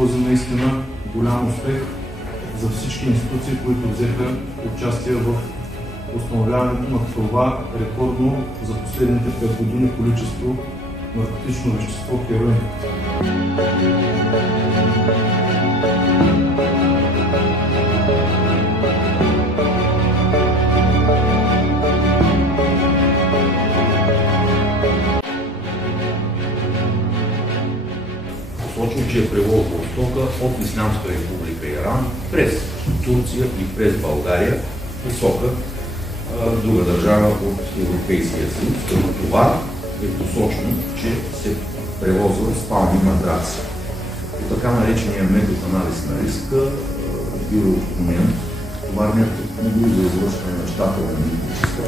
този наистина голям успех за всички институции, които взеха участие в установяването на това рекордно за последните 5 години количество наркотично вещество хероин. Посочва, че е превозвал стока от Ислямска република Иран през Турция и през България посока друга държава от Европейския съюз. Като това е посочено, че се превозва спални матраци. По така наречения метод анализ на риска, бюроотклонен, товарният автомобил за извършване на щателна митническа.